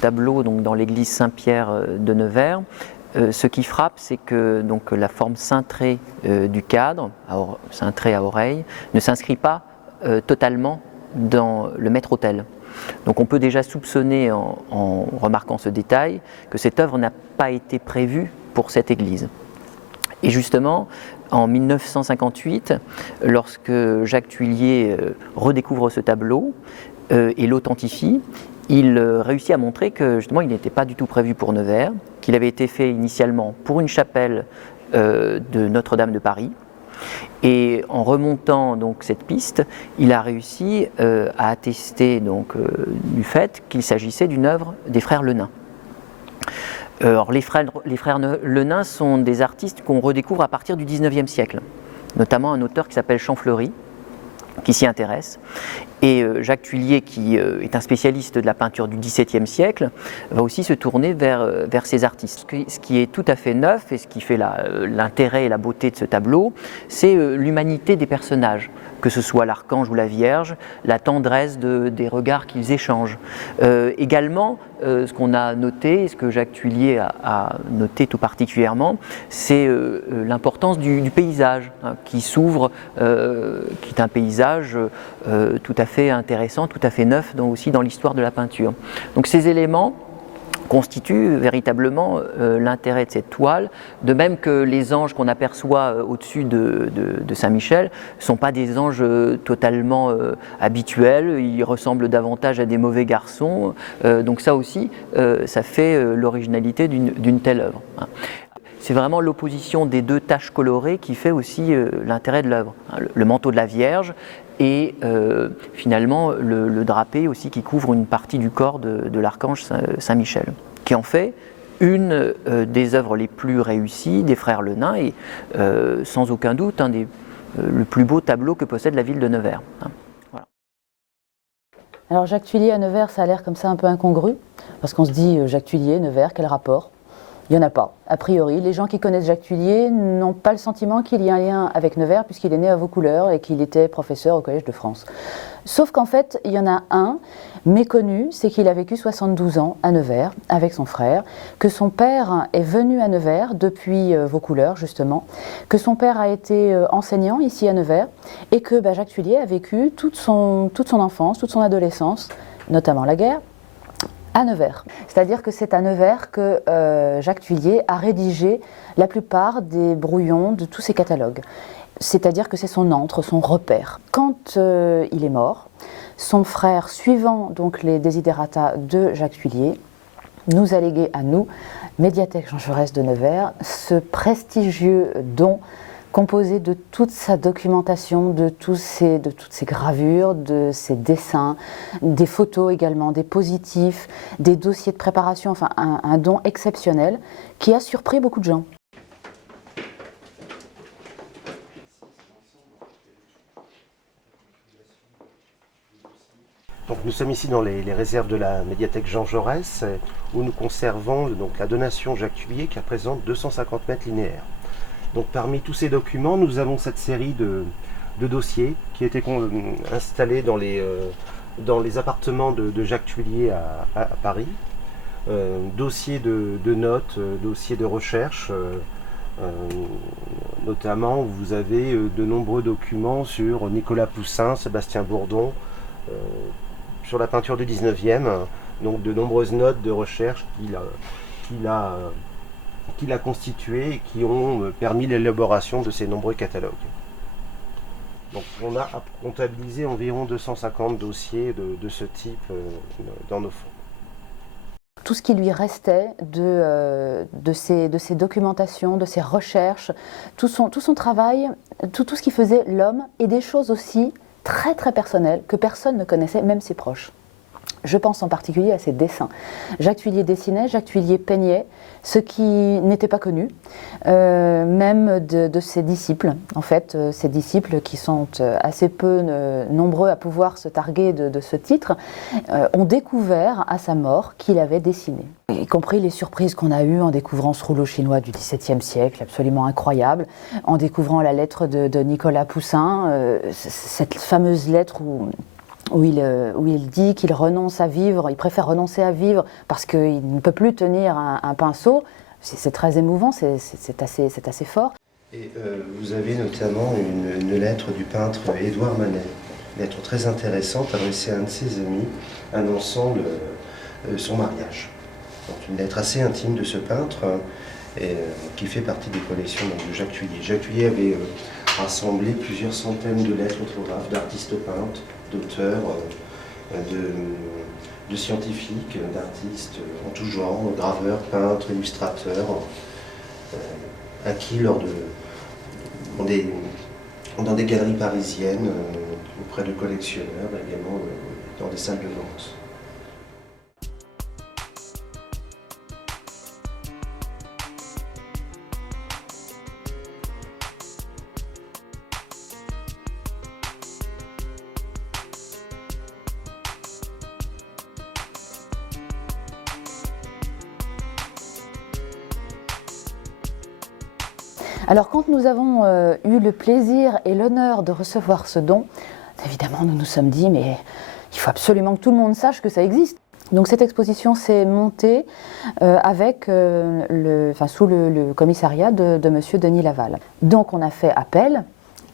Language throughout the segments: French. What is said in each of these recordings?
tableau donc, dans l'église Saint-Pierre de Nevers, ce qui frappe, c'est que donc, la forme cintrée du cadre, cintrée à oreille, ne s'inscrit pas totalement dans le maître-autel. Donc on peut déjà soupçonner, en remarquant ce détail, que cette œuvre n'a pas été prévue pour cette église. Et justement, en 1958, lorsque Jacques Thuillier redécouvre ce tableau et l'authentifie, il réussit à montrer que justement il n'était pas du tout prévu pour Nevers, qu'il avait été fait initialement pour une chapelle de Notre-Dame de Paris. Et en remontant donc cette piste, il a réussi à attester donc, du fait qu'il s'agissait d'une œuvre des frères Lenain. Alors, les frères Lenain sont des artistes qu'on redécouvre à partir du XIXe siècle, notamment un auteur qui s'appelle Champfleury, qui s'y intéresse. Et Jacques Thuillier, qui est un spécialiste de la peinture du XVIIe siècle, va aussi se tourner vers ces artistes. Ce qui est tout à fait neuf et ce qui fait l'intérêt et la beauté de ce tableau, c'est l'humanité des personnages, que ce soit l'archange ou la Vierge, la tendresse des regards qu'ils échangent. Également, ce qu'on a noté, ce que Jacques Thuillier a noté tout particulièrement, c'est l'importance du paysage, hein, qui s'ouvre, qui est un paysage tout à fait intéressant, tout à fait neuf aussi dans l'histoire de la peinture. Donc ces éléments constituent véritablement l'intérêt de cette toile, de même que les anges qu'on aperçoit au-dessus de Saint-Michel ne sont pas des anges totalement habituels, ils ressemblent davantage à des mauvais garçons, donc ça aussi, ça fait l'originalité d'une telle œuvre. C'est vraiment l'opposition des deux taches colorées qui fait aussi l'intérêt de l'œuvre. Le manteau de la Vierge et finalement le drapé aussi qui couvre une partie du corps de l'archange Saint-Michel, qui en fait une des œuvres les plus réussies des frères Lenain et sans aucun doute le plus beau tableau que possède la ville de Nevers. Voilà. Alors Jacques Thuillier à Nevers, ça a l'air comme ça un peu incongru, parce qu'on se dit Jacques Thuillier, Nevers, quel rapport ? Il n'y en a pas. A priori, les gens qui connaissent Jacques Thuillier n'ont pas le sentiment qu'il y a un lien avec Nevers, puisqu'il est né à Vaucouleurs et qu'il était professeur au Collège de France. Sauf qu'en fait, il y en a un méconnu, c'est qu'il a vécu 72 ans à Nevers avec son frère, que son père est venu à Nevers depuis Vaucouleurs justement, que son père a été enseignant ici à Nevers et que Jacques Thuillier a vécu toute son enfance, toute son adolescence, notamment la guerre, à Nevers. C'est-à-dire que c'est à Nevers que Jacques Thuillier a rédigé la plupart des brouillons de tous ses catalogues. C'est-à-dire que c'est son antre, son repère. Quand il est mort, son frère, suivant donc les desiderata de Jacques Thuillier, nous a légué à nous, Médiathèque Jean Jaurès de Nevers, ce prestigieux don composé de toute sa documentation, de toutes ses gravures, de ses dessins, des photos également, des positifs, des dossiers de préparation, enfin un don exceptionnel qui a surpris beaucoup de gens. Donc nous sommes ici dans les réserves de la médiathèque Jean Jaurès où nous conservons donc la donation Jacques Thuillier qui représente 250 mètres linéaires. Donc parmi tous ces documents, nous avons cette série de dossiers qui étaient installés dans les appartements de Jacques Thuillier à Paris. Dossiers de notes, dossiers de recherche, notamment vous avez de nombreux documents sur Nicolas Poussin, Sébastien Bourdon, sur la peinture du 19e, donc de nombreuses notes de recherche qu'il a constituées et qui ont permis l'élaboration de ces nombreux catalogues. Donc on a comptabilisé environ 250 dossiers de ce type dans nos fonds. Tout ce qui lui restait de ses documentations, de ses recherches, tout son travail, tout ce qui faisait l'homme et des choses aussi très très personnelles que personne ne connaissait, même ses proches. Je pense en particulier à ses dessins. Jacques Thuillier dessinait, Jacques Thuillier peignait, ce qui n'était pas connu, même de ses disciples. En fait, ses disciples qui sont assez peu nombreux à pouvoir se targuer de ce titre, ont découvert à sa mort qu'il avait dessiné. Y compris les surprises qu'on a eues en découvrant ce rouleau chinois du XVIIe siècle, absolument incroyable, en découvrant la lettre de Nicolas Poussin, cette fameuse lettre où où il dit qu'il renonce à vivre, il préfère renoncer à vivre parce qu'il ne peut plus tenir un pinceau. C'est très émouvant, c'est assez fort. Et vous avez notamment une lettre du peintre Édouard Manet, une lettre très intéressante adressée à un de ses amis, annonçant son mariage. Donc une lettre assez intime de ce peintre, qui fait partie des collections de Jacques Thuillier. Jacques Thuillier avait rassemblé plusieurs centaines de lettres orthographes d'artistes peintres, d'auteurs, de scientifiques, d'artistes en tout genre, graveurs, peintres, illustrateurs, acquis dans des galeries parisiennes, auprès de collectionneurs, également dans des salles de vente. Alors quand nous avons eu le plaisir et l'honneur de recevoir ce don, évidemment nous nous sommes dit mais il faut absolument que tout le monde sache que ça existe. Donc cette exposition s'est montée sous le commissariat de monsieur Denis Laval. Donc on a fait appel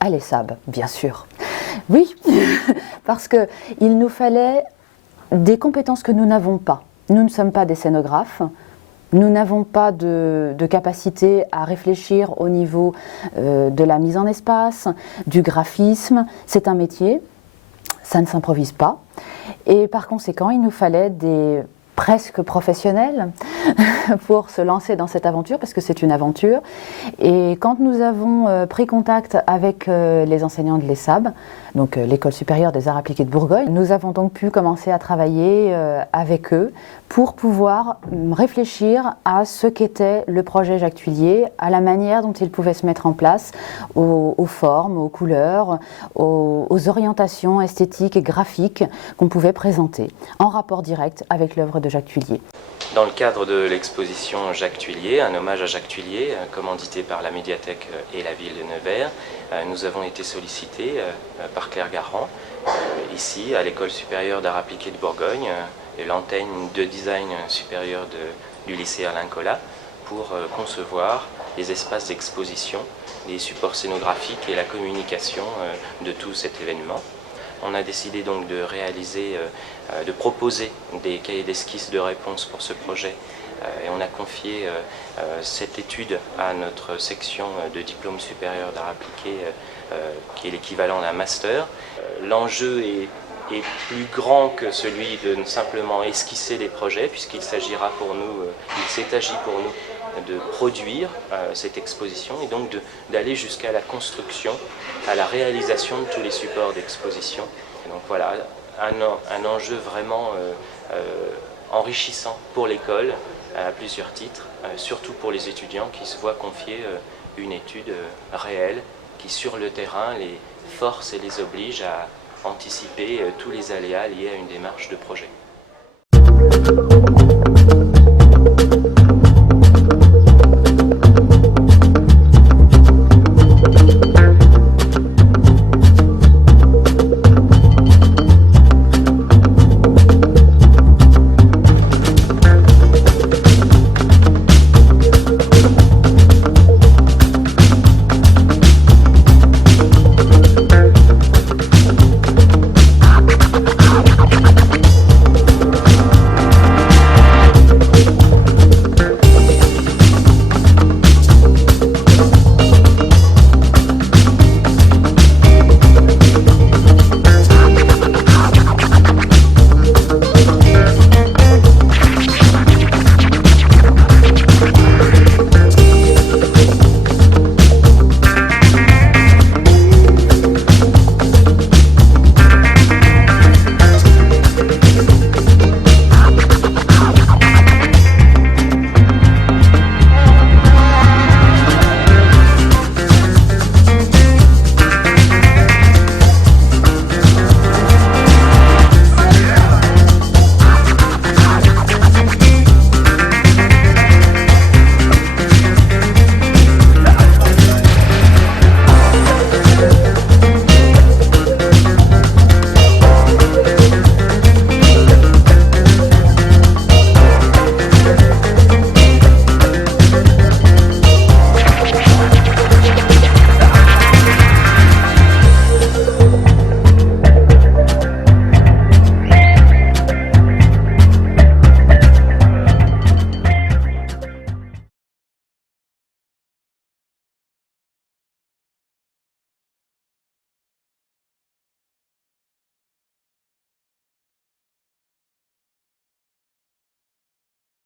à l'ESAB, bien sûr. Oui, parce qu'il nous fallait des compétences que nous n'avons pas. Nous ne sommes pas des scénographes. Nous n'avons pas de capacité à réfléchir au niveau de la mise en espace, du graphisme. C'est un métier, ça ne s'improvise pas. Et par conséquent, il nous fallait des presque professionnels pour se lancer dans cette aventure, parce que c'est une aventure. Et quand nous avons pris contact avec les enseignants de l'ESAB, donc l'École supérieure des arts appliqués de Bourgogne, nous avons donc pu commencer à travailler avec eux pour pouvoir réfléchir à ce qu'était le projet Jacques Thuillier, à la manière dont il pouvait se mettre en place, aux formes, aux couleurs, aux orientations esthétiques et graphiques qu'on pouvait présenter, en rapport direct avec l'œuvre de Jacques Thuillier. Dans le cadre de l'exposition Jacques Thuillier, un hommage à Jacques Thuillier, commandité par la médiathèque et la ville de Nevers, nous avons été sollicités par Claire Garand, ici à l'École supérieure d'art appliqué de Bourgogne, l'antenne de design supérieur du lycée Alain Colas, pour concevoir les espaces d'exposition, les supports scénographiques et la communication de tout cet événement. On a décidé donc de réaliser, de proposer des cahiers d'esquisses de réponse pour ce projet, et on a confié cette étude à notre section de diplôme supérieur d'art appliqué, qui est l'équivalent d'un master. L'enjeu est plus grand que celui de simplement esquisser des projets, puisqu'il s'agira pour nous, il s'est agi pour nous de produire cette exposition et donc d'aller jusqu'à la construction, à la réalisation de tous les supports d'exposition. Donc voilà, un enjeu vraiment enrichissant pour l'école à plusieurs titres, surtout pour les étudiants qui se voient confier une étude réelle qui sur le terrain les force et les oblige à anticiper tous les aléas liés à une démarche de projet.